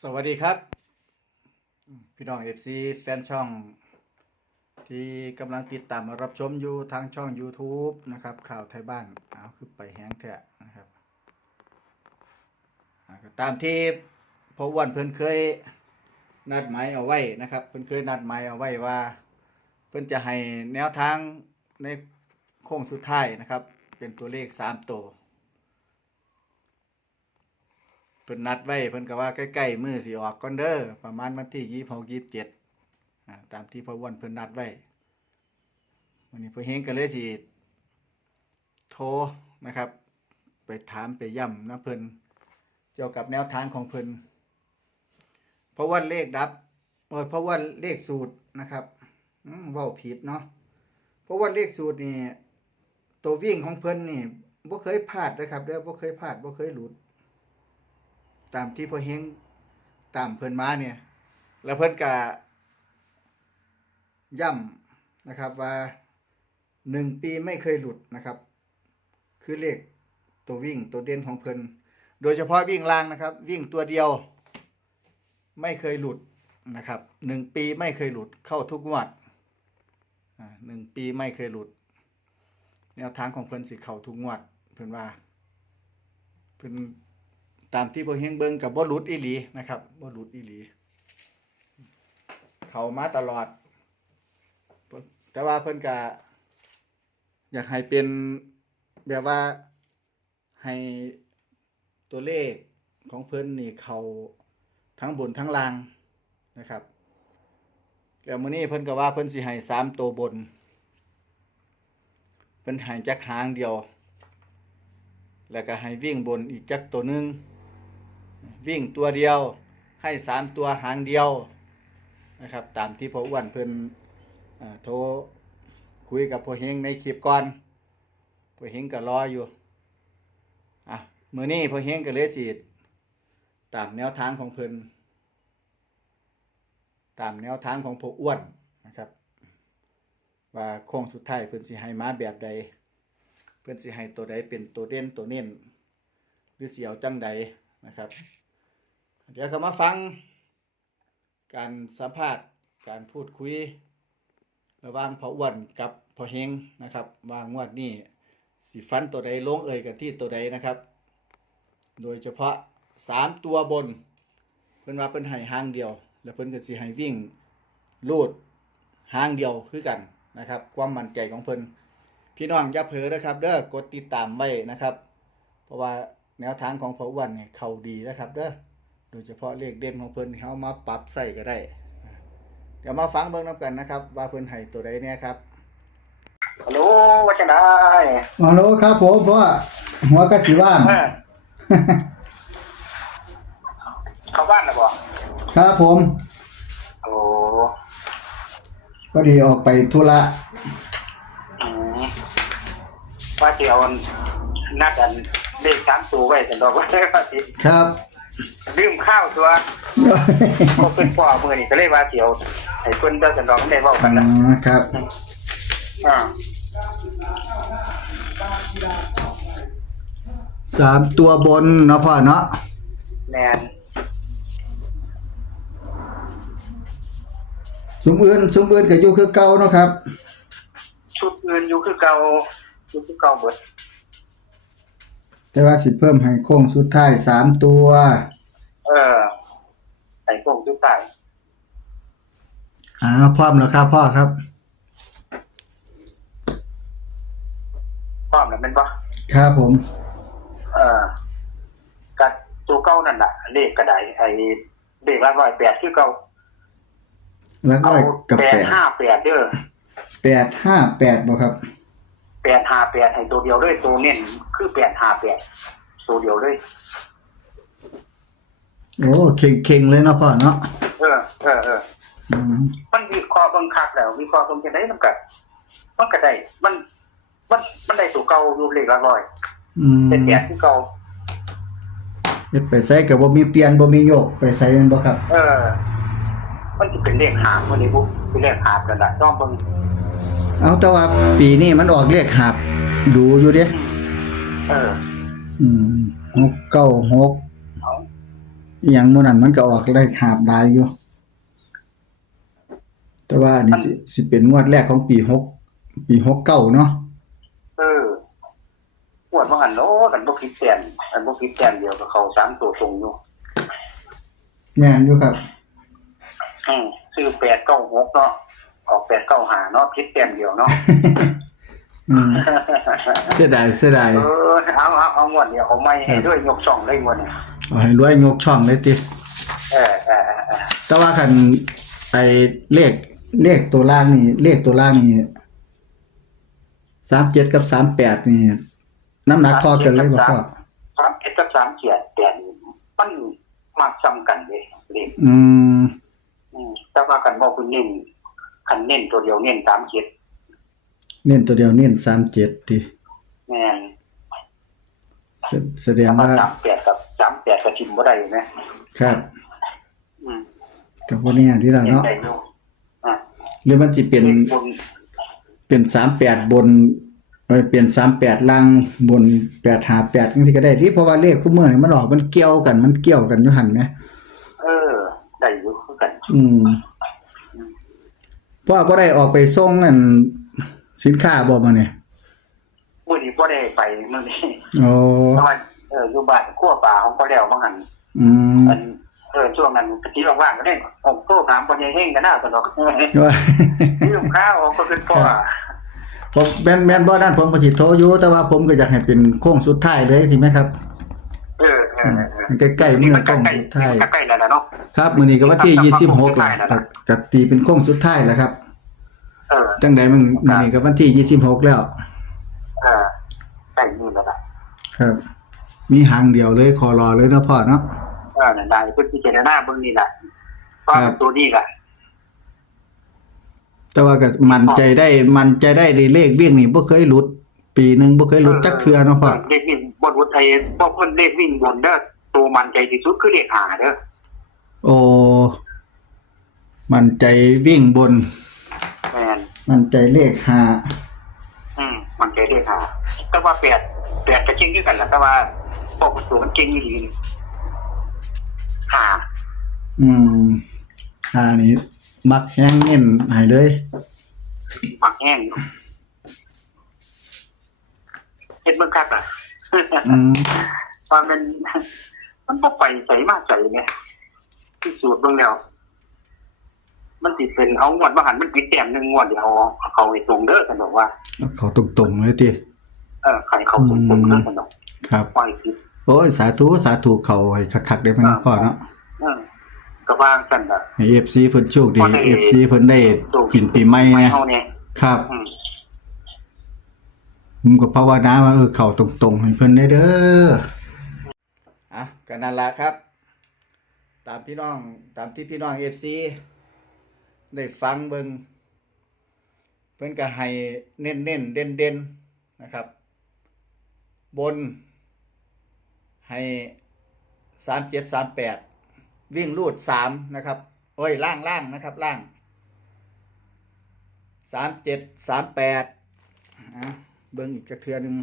สวัสดีครับ พี่น้องเอฟซีแฟนช่อง ที่กำลังติดตามรับชมอยู่ทางช่อง YouTube นะครับ ข่าวไทยบ้านเอาคือไปแห้งแท้นะครับ ตามที่พอวันเพิ่นเคยนัดหมายเอาไว้นะครับ เพิ่นเคยนัดหมายเอาไว้ว่า เพิ่นจะให้แนวทางในโค้งสุดท้ายนะครับ เป็นตัวเลขสามตัว เพิ่นนัดไว้เพิ่นก็ว่าใกล้ๆมือสิออกก่อนเด้อประมาณวันที่ยี่สิบหกยี่สิบเจ็ดอ่าตามที่พ่อวันเพิ่นนัดไว้วันนี้พ่อเฮงก็เลยสิโทรนะครับ ไปถามไปย้ำนะเพิ่นเกี่ยวกับแนวทางของเพิ่นเพราะว่าเลขดับโอ้ยเพราะว่าเลขสูตรนะครับว้าผิดเนาะเพราะว่าเลขสูตรนี่ตัววิ่งของเพิ่นนี่บ่เคยพลาดนะครับเด้อบ่เคยพลาดบ่เคยหลุด ตามที่พ่อเฮงตามเพิ่นมาเนี่ย แล้วเพิ่นก็ย่ำนะครับว่าหนึ่งปีไม่เคยหลุดนะครับ คือเลขตัววิ่งตัวเด่นของเพิ่นโดยเฉพาะวิ่งล่างนะครับ วิ่งตัวเดียว ไม่เคยหลุดนะครับหนึ่งปีไม่เคยหลุดเข้าทุกงวดหนึ่งปีไม่เคยหลุด แนวทางของเพิ่นสิเข้าทุกงวด เพิ่นว่า เพิ่น ตามที่พวกเฮงเบิงกับบ่หลุดอีหลีนะครับบ่หลุดอีหลี เขามาตลอด แต่ว่าเพิ่นก็อยากให้เป็นแบบว่าให้ตัวเลขของเพิ่นนี่เขาทั้งบนทั้งล่างนะครับ แล้วมื้อนี้เพิ่นก็ว่าเพิ่นสิให้สามตัวบน เพิ่นให้จักหางเดียว แล้วก็ให้วิ่งบนอีกจักตัวหนึง วิ่งตัวเดียวให้สามตัวหางเดียวนะครับ ตามที่พ่ออ้วนเพิ่นเอ่อโทรคุยกับพ่อเฮงในคลิปก่อนพ่อเฮงก็รออยู่อะมือนี้พ่อเฮงก็เลยสิตามแนวทางของเพิ่นตามแนวทางของพ่ออ้วนนะครับ ว่าโค้งสุดท้ายเพิ่นสิให้มาแบบใด เพิ่นสิให้ตัวใดเป็นตัวเด่นตัวเน้นหรือสิเอาจังใดนะครับ เดี๋ยวเขามาฟัง การสัมภาษณ์การพูดคุย ระหว่างพ่ออ้วนกับพ่อเฮงนะครับว่างวดนี้สิฟันตัวใดลงเอ่ยกันที่ตัวใดนะครับ โดยเฉพาะสามตัวบนเพิ่นว่าเพิ่นให้หางเดียว แล้วเพิ่นก็สิให้วิ่งลูดหางเดียวคือกันนะครับ ความมั่นใจของเพิ่นพี่น้องอย่าเผลอนะครับเด้อกดติดตามไว้นะครับ เพราะว่าแนวทางของพ่ออ้วนเนี่ยเขาดีนะครับเด้อ โดยเฉพาะเลขเด่นของเพิ่นที่เฮามาปรับใส่ก็ได้ เดี๋ยวมาฟังเบิ่งนํกันนะครับ ว่าเพิ่นให้ตัวใดเนี่ยครับฮัลโหลว่าจะได้ฮัลโหลครับผมพ่อหัวกะสิว่างเออเข้าบ้านแล้วบ่ครับผมโอ้พอดีออกไปธุระอืมว่าจะเอานัดอันเลขสามตัวไว้แต่ดอกว่าได้ว่าสิครับ ลืมข้าวตัวก็เป็นพ่อมือนี่ก็เลยว่าสิเอาให้เพิ่นเจ้าสันดอกได้เว้าอ๋กันนะอครับ อ่าสามตัวบนเนาะพ่อเนาะแม่นสมอื่นสมอื่นก็อยู่คือเก่าเนาะครับ ชุดอื่นอยู่คือเก่าอยู่คือเก่าเบิด แต่ว่าสิเพิ่มให้โค้งสุดท้ายสามตัว เออใส่พวกทุกสายอ่าพร้อมแล้วครับพ่อครับ พร้อมแล้วแม่นบ่ครับผม เออกับตัวเก่านั่นน่ะเลขกระไดไอ้เลขละร้อยแปดคือเก่าแล้วก็เอากับแปแปดดห้าแปดเด้อ แปดห้าแปดบ่ครับ แปดห้าแปดให้ตัวเดียวเลยตัวเน้นคือแปดห้าแปดตัวเดียวเลยโอ้เข่งเข่งๆเลยเนาะพ่อเนาะเออเออเอออืมมันวิเคราะห์เบังคักแล้ววิเคราะห์เบังจะได้นำกันมันก็ได้มัน มันมันได้ตัวเก่าอยู่เลขละร้อยอืมเป็นแปดที่เก่าเฮ็ดไปใส่ก็บ่มีเปลี่ยนบ่มีโยกไปใส่แม่นบ่ครับ เออ มันจะเป็นเลขหางวันนี้บุ๊เป็นเลขหางกันละต้องเบิ่งเอาแต่ว่าปีนี้มันออกเลขหับ ดูอยู่เด้เอออืมหกเก้าหกเอาอหยังหมู่นั้นมันก็ออกเลขหาบหลายอยู่แต่ว่าอันนี้สิสิเป็นงวดแรกของปีหกปีหกเก้าเนาะเออปวดว่าหันโน้กันบ่คิดแตนกันบ่คิดแตนเดียวกับเขาสามตัวตรงอยู่ แม่นอยู่ครับ อืมซื้อแปดเก้าหกเนาะออกแปดเก้าหาเนาะคิดแตนเดียวเนาะอืมเสียดายเสียดายเออเอาเอาเอางวดเดียวเอาไม่ให้ด้วยยกช่องได้งวดเนี่ยเอาให้รวยยกช่องเลยติเออเออเออเออแต่ว่าคันไอ้เลขเลขตัวล่างนี่ เลขตัวล่างนี่37กับ38นี่ น้ำหนักพอกันเลยบ่พ่อสามเอ็ดกับสามเจ็ดแต่นี่มันมักซ้ำกันเลยเล่นอืมอืม แต่ว่ากันบอกคุณเน้นคันเน้นตัวเดียวเน้นสามเจ็ดเน้นตัวเดียวเน้น37ติแม่นแสแสดงแต่ว่าว่าสามแปดกับสามแปดกับทิมบ่ได้ไหมครับ อืมก็บ่แน่ที่ละเน้นเนาะได้อยู่อะหรือมันสิเป็นเลขบนเป็น38บนเอ้ยเป็น38ล่างบน858จังซี่ก็ได้ที่เพราะว่าเลขคู่มือนี่มันออกมันเกี่ยวกันมันเกี่ยวกันอยู่หั่นแหมเออ ได้อยู่คือ กัน อืมเพราะว่าบ่ได้ออกไปส่งอันสินค้าบ่มาเนี่ยมื้อนี้บ่ได้ไปมื้อนี้อ๋อเพราะว่าเอออยู่บ้านครัวป่าของพ่อแล้วบางหันอืมอันเออช่วงนั้นกะทิว่างๆก็ได้ผมโทรถามพ่อใหญ่เฮงกันหน้าสนอกว่านี่ลูกค้าของก็คือพ่อผมแม่นแม่นบ่นั่นผมก็สิโทรอยู่แต่ว่าผมก็อยากให้เป็นโค้งสุดท้ายเลยสิแม่ครับ ใกล้ๆมื้อโค้งสุดท้ายใกล้ๆแล้วนะเนาะครับมื้อนี้ก็วันที่26แล้วครับก็ก็ตีเป็นโค้งสุดท้ายแล้วครับเออจังไดมันมื้อนี้ก็วันที่26แล้วเออใกล้นี่แล้วล่ะครับ มีหางเดียวเลยขอรอเลยเนาะพ่อเนาะเออนั่นได้เพิ่นพิจารณาเบิ่งนี่แหละเพราะครับตัวนี้แหละแต่ว่าก็มั่นใจได้มั่นใจได้ในเลขวิ่งนี่บ่เคยหลุด ปีหนึงบ่เคยหลุดจักเทื่อเนาะพ่อเลขวิ่ง บนวุฒิไอ้พวกเพิ่นเลขวิ่งบนเด้อตัวมันใจที่สุดคือเลขหาเด้อโอ้มั่นใจวิ่งบน แม่นมั่นใจเลขห้าอืมมันใจเลขหาแต่ว่าแปดแปดก็เก่งคือกันล่ะแต่ว่าพวกตัวมันเก่งอีหลีหาอืมห้านี้ มักแห้งเน้นให้เลยหมักแห้งเฮ็ดเบิ่งคักอะอืม ว่ามันมันบ่ไปใส่มาใส่ไงที่สูตรเบิ่งแล้ว มันสิเป็นเอางวดมาหันมันปิดแต้มหนึงงวดเดียวเอาเขาไอ้ตรงเด้อกันบอกว่าเอาเขาตรงๆเลยติเออใครเขาตรงๆเด้อกันบอกครับปล่อยผิดโอ้ยสาธุสาธุเขาให้คักๆได้มันพ่อเนาะเออก็ว่างกันแบบให้ FC เพิ่นโชคดีพอได้ FC เพิ่นได้กินปีใหม่ไม่ไงเฮาเนี่ยครับอืม ผมก็ภาวนาว่าเออเข่าตรงๆให้เพิ่นได้เด้ออะก็นั่นละครับ ตามพี่น้องตามที่พี่น้อง FC ได้ฟังเบิงเพิ่นก็ให้เน้นๆเด่นๆนะครับ บน ให้3738วิ่งรูด3นะครับโอ้ยล่างล่างนะครับล่าง3738อะ เบิ่งอีกจักเทือหนึง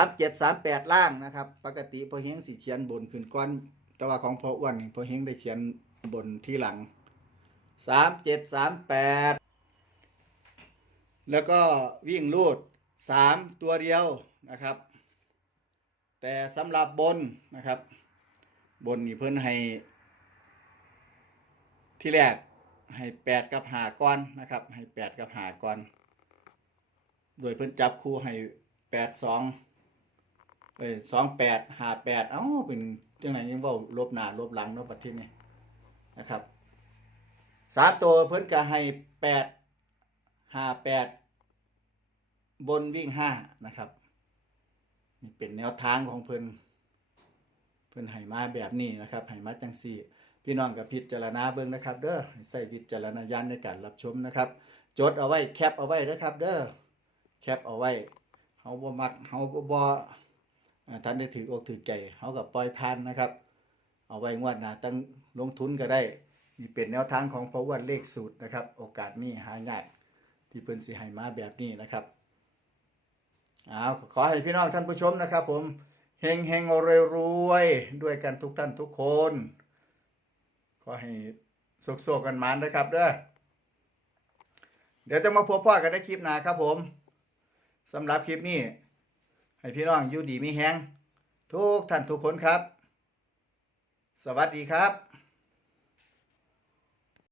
3738ล่างนะครับ ปกติพอเฮงสิเขียนบนขึ้นก่อน แต่ว่าของพออ้วนพอเฮงได้เขียนบนที่หลัง3738แปดแล้วก็วิ่งรูด3ตัวเดียวนะครับ แต่สำหรับบนนะครับ บนนี่เพิ่นให้ ที่แรกให้แปดกับหาก้อนนะครับ ให้แปดกับหาก้อน โดยเพิ่นจับคู่ให้แปดสองเอ้ยสองแปดหาแปดเอ้าเป็นจังไหนยังเว่าลบหน้าลบหลังเนาะประเทศนี้นะครับสามตัวเพิ่นจะให้แปดหาแปดบนวิ่งห้านะครับนี่เป็นแนวทางของเพิ่นเพิ่นให้มาแบบนี้นะครับให้มาจังสี่ พี่น้องกับพิจารณาเบิ่งนะครับ เด้อให้ใส่วิจารณญาณในการรับชมนะครับ จดเอาไว้แคปเอาไว้นะครับ เด้อ แคปเอาไว้เฮาบ่มักเฮาบ่บ่อ่าท่านได้ถืออกถือใจเฮาก็ปล่อยผ่านนะครับ เอาไว้งวดหน้าตั้งลงทุนก็ได้นี่เป็นแนวทางของพระวันเลขสูตรนะครับ โอกาสนี้หายากที่เพิ่นสิให้มาแบบนี้นะครับเอาขอให้พี่น้องท่านผู้ชมนะครับ ผมเฮงเฮงรวยรวยด้วยกันทุกท่านทุกคน ขอให้โศกๆกันมานนะครับเด้อเดี๋ยวจะมาพบพ่อกันในคลิปหน้าครับผม สำหรับคลิปนี้ ให้พี่น้องอยู่ดีมีแฮงทุกท่านทุกคนครับ สวัสดีครับ